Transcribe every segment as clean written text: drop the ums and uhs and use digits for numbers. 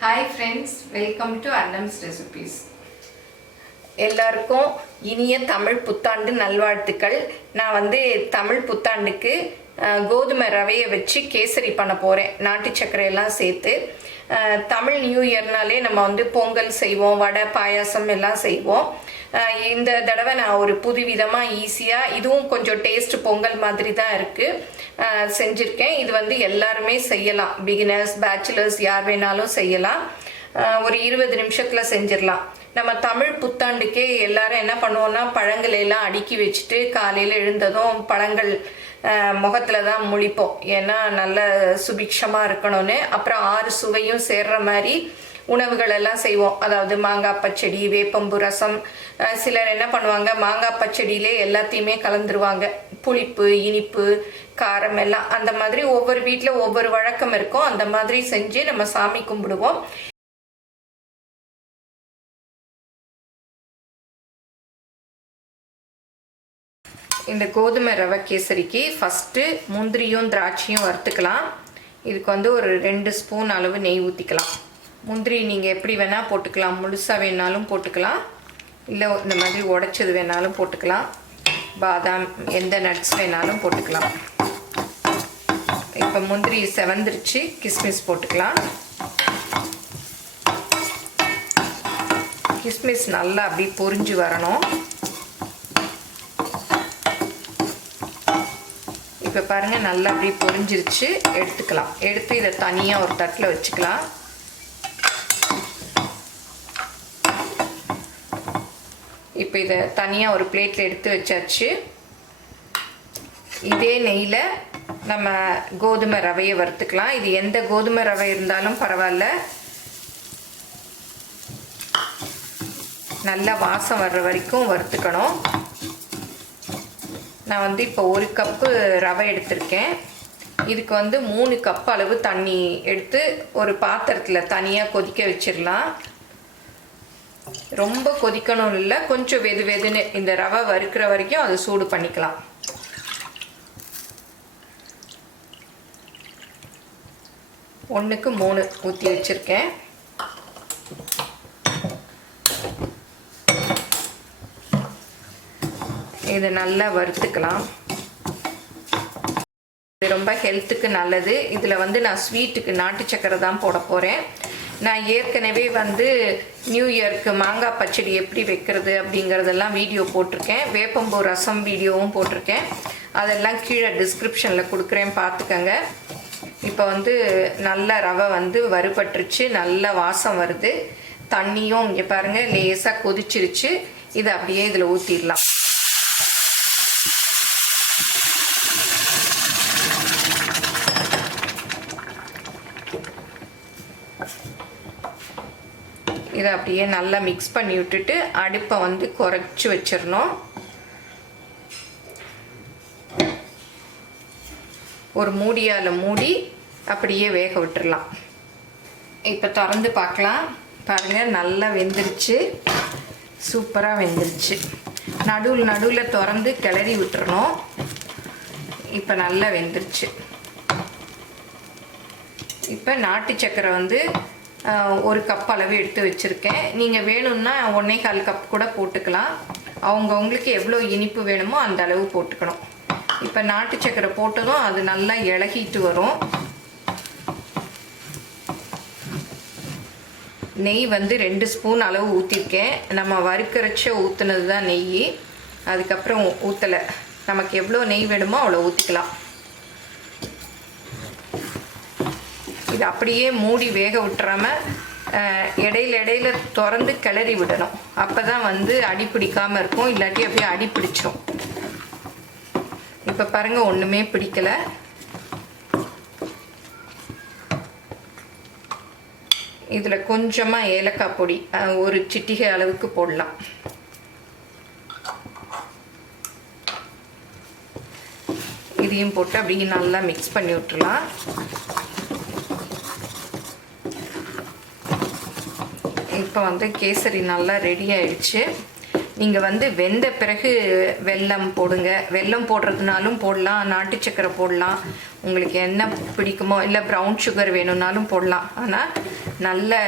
Hi friends, welcome to Annams recipes. எல்லாருக்கும் இனிய தமிழ் புத்தாண்டு நல்வாழ்த்துக்கள். நான் வந்து தமிழ் புத்தாண்டுக்கு கோதுமை ரவையை வச்சு கேசரி பண்ண போகிறேன். நாட்டு சர்க்கரை எல்லாம் சேர்த்து. தமிழ் நியூ இயர்னாலே நம்ம வந்து பொங்கல் செய்வோம், வடை பாயாசம் எல்லாம் செய்வோம். இந்த தடவை நான் ஒரு புதுவிதமாக ஈஸியாக, இதுவும் கொஞ்சம் டேஸ்ட் பொங்கல் மாதிரி தான் இருக்குது, செஞ்சுருக்கேன். இது வந்து எல்லாருமே செய்யலாம், பிகினர்ஸ் பேச்சுலர்ஸ் யார் வேணாலும் செய்யலாம். ஒரு 20 நிமிஷத்தில் செஞ்சிடலாம். நம்ம தமிழ் புத்தாண்டுக்கே எல்லாரும் என்ன பண்ணுவோம்னா பழங்களையெல்லாம் அடுக்கி வச்சுட்டு காலையில் எழுந்ததும் பழங்கள் முகத்தில் தான் முழிப்போம், ஏன்னா நல்ல சுபிக்ஷமாக இருக்கணும்னு. அப்புறம் 6 சுவையும் சேர்ற மாதிரி உணவுகள் எல்லாம் செய்வோம். அதாவது மாங்காய் பச்சடி, வேப்பம்பு ரசம். சிலர் என்ன பண்ணுவாங்க, மாங்காய் பச்சடியிலே எல்லாத்தையுமே கலந்துருவாங்க, புளிப்பு இனிப்பு காரம் எல்லாம். அந்த மாதிரி ஒவ்வொரு வீட்டில் ஒவ்வொரு வழக்கம் இருக்கும். அந்த மாதிரி செஞ்சு நம்ம சாமி கும்பிடுவோம். இந்த கோதுமை ரவை கேசரிக்கு ஃபஸ்ட்டு முந்திரியும் திராட்சையும் வறுத்துக்கலாம். இதுக்கு வந்து ஒரு 2 ஸ்பூன் அளவு நெய் ஊற்றிக்கலாம். முந்திரி நீங்கள் எப்படி வேணால் போட்டுக்கலாம், முழுசாக வேணாலும் போட்டுக்கலாம், இல்லை இந்த மாதிரி உடைச்சது வேணாலும் போட்டுக்கலாம், பாதாம் எந்த நட்ஸ் வேணாலும் போட்டுக்கலாம். இப்போ முந்திரி செவந்துருச்சு, கிஸ்மிஸ் போட்டுக்கலாம். கிஸ்மிஸ் நல்லா அப்படி பொரிஞ்சு வரணும். இப்போ பாருங்கள், நல்லா அப்படி பொரிஞ்சிருச்சு, எடுத்துக்கலாம். எடுத்து இதை தனியாக ஒரு தட்டில் வச்சுக்கலாம். இப்போ இதை தனியாக ஒரு பிளேட்டில் எடுத்து வச்சாச்சு. இதே நெய்யில் நம்ம கோதுமை ரவையை வறுத்துக்கலாம். இது எந்த கோதுமை ரவை இருந்தாலும் பரவாயில்ல. நல்லா வாசம் வர்ற வரைக்கும் வறுத்துக்கணும். நான் வந்து இப்போ 1 கப்பு ரவை எடுத்திருக்கேன். இதுக்கு வந்து 3 கப் அளவு தண்ணி எடுத்து ஒரு பாத்திரத்தில் தனியாக கொதிக்க வச்சிடலாம். ரொம்ப கொதிக்கணும் இல்லை, கொஞ்சம் வெது வெதுன்னு இந்த ரவை வறுக்கிற வரைக்கும் அது சூடு பண்ணிக்கலாம். ஒன்றுக்கு 3 ஊற்றி வச்சுருக்கேன். இதை நல்லா வறுத்துக்கலாம். இது ரொம்ப ஹெல்த்துக்கு நல்லது. இதில் வந்து நான் ஸ்வீட்டுக்கு நாட்டு சக்கரை தான் போட போகிறேன். நான் ஏற்கனவே வந்து நியூ இயர்க்கு மாங்காய் பச்சடி எப்படி வைக்கிறது அப்படிங்கிறதெல்லாம் வீடியோ போட்டிருக்கேன். வேப்பம்பூ ரசம் வீடியோவும் போட்டிருக்கேன். அதெல்லாம் கீழே டிஸ்கிரிப்ஷனில் கொடுக்குறேன், பார்த்துக்கங்க. இப்போ வந்து நல்ல ரவை வந்து வறுபட்டுருச்சு, நல்ல வாசம் வருது. தண்ணியும் இங்கே பாருங்கள் லேசாக கொதிச்சிருச்சு. இதை அப்படியே இதில் ஊற்றிடலாம். இதை அப்படியே நல்லா மிக்ஸ் பண்ணி விட்டுட்டு அடுப்பை வந்து குறைச்சி வச்சிடணும். ஒரு மூடியால் மூடி அப்படியே வேக விட்டுடலாம். இப்போ திறந்து பார்க்கலாம். பாருங்கள், நல்லா வெந்துருச்சு, சூப்பராக வெந்துருச்சு. நடுவில் திறந்து கிளறி விட்டுறணும். இப்போ நல்லா வெந்துருச்சு. இப்போ நாட்டு சக்கரை வந்து 1 கப் அளவு எடுத்து வச்சுருக்கேன். நீங்கள் வேணும்னா 1.25 கப் கூட போட்டுக்கலாம். அவங்கவுங்களுக்கு எவ்வளோ இனிப்பு வேணுமோ அந்த அளவு போட்டுக்கணும். இப்போ நாட்டு சக்கரை போட்டதும் அது நல்லா இளகிட்டு வரும். நெய் வந்து 2 ஸ்பூன் அளவு ஊற்றிருக்கேன். நம்ம வறுக்கரைச்ச ஊற்றுனது தான் நெய். அதுக்கப்புறம் ஊற்றலை. நமக்கு எவ்வளோ நெய் வேணுமோ அவ்வளோ ஊற்றிக்கலாம். இது அப்படியே மூடி வேக விட்டுறாமல் இடையில திறந்து கிளறி விடணும். அப்போ தான் வந்து அடி பிடிக்காமல் இருக்கும், இல்லாட்டி அப்படியே அடி பிடிச்சிடும். இப்போ பாருங்கள், ஒன்றுமே பிடிக்கலை. இதில் கொஞ்சமாக ஏலக்காய் பொடி 1 சிட்டிகை அளவுக்கு போடலாம். இதையும் போட்டு அப்படியே நல்லா மிக்ஸ் பண்ணி விட்டுலாம். இப்போ வந்து கேசரி நல்லா ரெடி ஆயிடுச்சு. நீங்கள் வந்து வெந்த பிறகு வெல்லம் போடுங்க. வெல்லம் போடுறதுனாலும் போடலாம், நாட்டு சக்கரை போடலாம், உங்களுக்கு என்ன பிடிக்குமோ, இல்லை ப்ரௌன் சுகர் வேணும்னாலும் போடலாம். ஆனால் நல்ல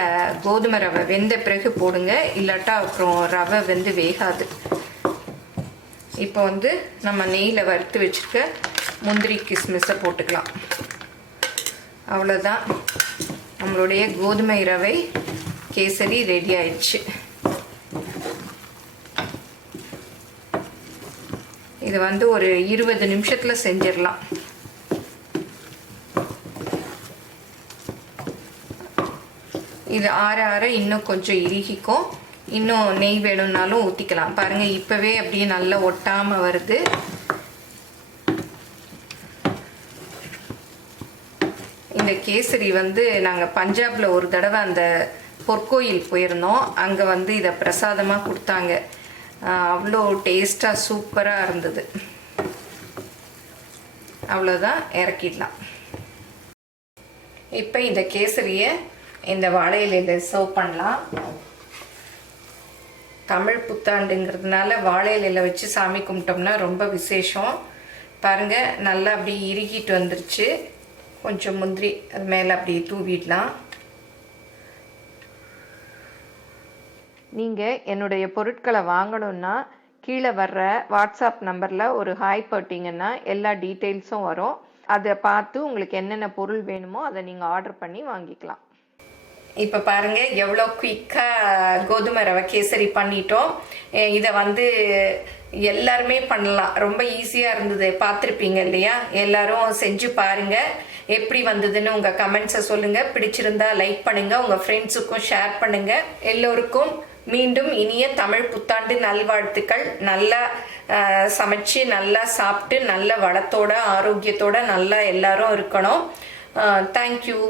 கோதுமை ரவை வெந்த பிறகு போடுங்க, இல்லாட்டா அப்புறம் ரவை வந்து வேகாது. இப்போ வந்து நம்ம நெய்யில் வறுத்து வச்சுருக்க முந்திரி கிஸ்மிஸை போட்டுக்கலாம். அவ்வளோதான், நம்மளுடைய கோதுமை ரவை கேசரி ரெடி ஆயிடுச்சு. இது வந்து ஒரு 20 நிமிஷத்தில் செஞ்சிடலாம். இது ஆற ஆற இன்னும் கொஞ்சம் இறுகிக்கும். இன்னும் நெய் வேணும்னாலும் ஊற்றிக்கலாம். பாருங்கள், இப்போவே அப்படியே நல்லா ஒட்டாமல் வருது. இந்த கேசரி வந்து நாங்கள் பஞ்சாபில் ஒரு தடவை அந்த பொற்கோயில் போயிருந்தோம். அங்கே வந்து இதை பிரசாதமாக கொடுத்தாங்க. அவ்வளோ டேஸ்ட்டாக சூப்பராக இருந்தது. அவ்வளோதான், இறக்கிடலாம். இப்போ இந்த கேசரியை இந்த வாழை இலையில் சர்வ் பண்ணலாம். தமிழ் புத்தாண்டுங்கிறதுனால வாழை இலையில் வச்சு சாமி கும்பிட்டோம்னா ரொம்ப விசேஷம். பாருங்கள், நல்லா அப்படி இறுகிட்டு வந்துருச்சு. கொஞ்சம் முந்திரி அது மேலே அப்படியே தூவிடலாம். நீங்கள் என்னுடைய பொருட்களை வாங்கணுன்னா கீழே வர்ற வாட்ஸ்அப் நம்பரில் ஒரு ஹாய் போட்டிங்கன்னா எல்லா டீட்டெயில்ஸும் வரும். அதை பார்த்து உங்களுக்கு என்னென்ன பொருள் வேணுமோ அதை நீங்கள் ஆர்டர் பண்ணி வாங்கிக்கலாம். இப்போ பாருங்கள், எவ்வளோ குயிக்காக கோதுமை ரவை கேசரி பண்ணிட்டோம். இதை வந்து எல்லாருமே பண்ணலாம், ரொம்ப ஈஸியாக இருந்தது. பார்த்துருப்பீங்க இல்லையா? எல்லோரும் செஞ்சு பாருங்கள், எப்படி வந்ததுன்னு உங்கள் கமெண்ட்ஸை சொல்லுங்கள். பிடிச்சிருந்தா லைக் பண்ணுங்கள், உங்கள் ஃப்ரெண்ட்ஸுக்கும் ஷேர் பண்ணுங்கள். எல்லோருக்கும் மீண்டும் இனிய தமிழ் புத்தாண்டு நல்வாழ்த்துக்கள். நல்லா சமைச்சு நல்லா சாப்பிட்டு நல்ல வளத்தோட ஆரோக்கியத்தோட நல்லா எல்லாரும் இருக்கணும். தேங்க்யூ.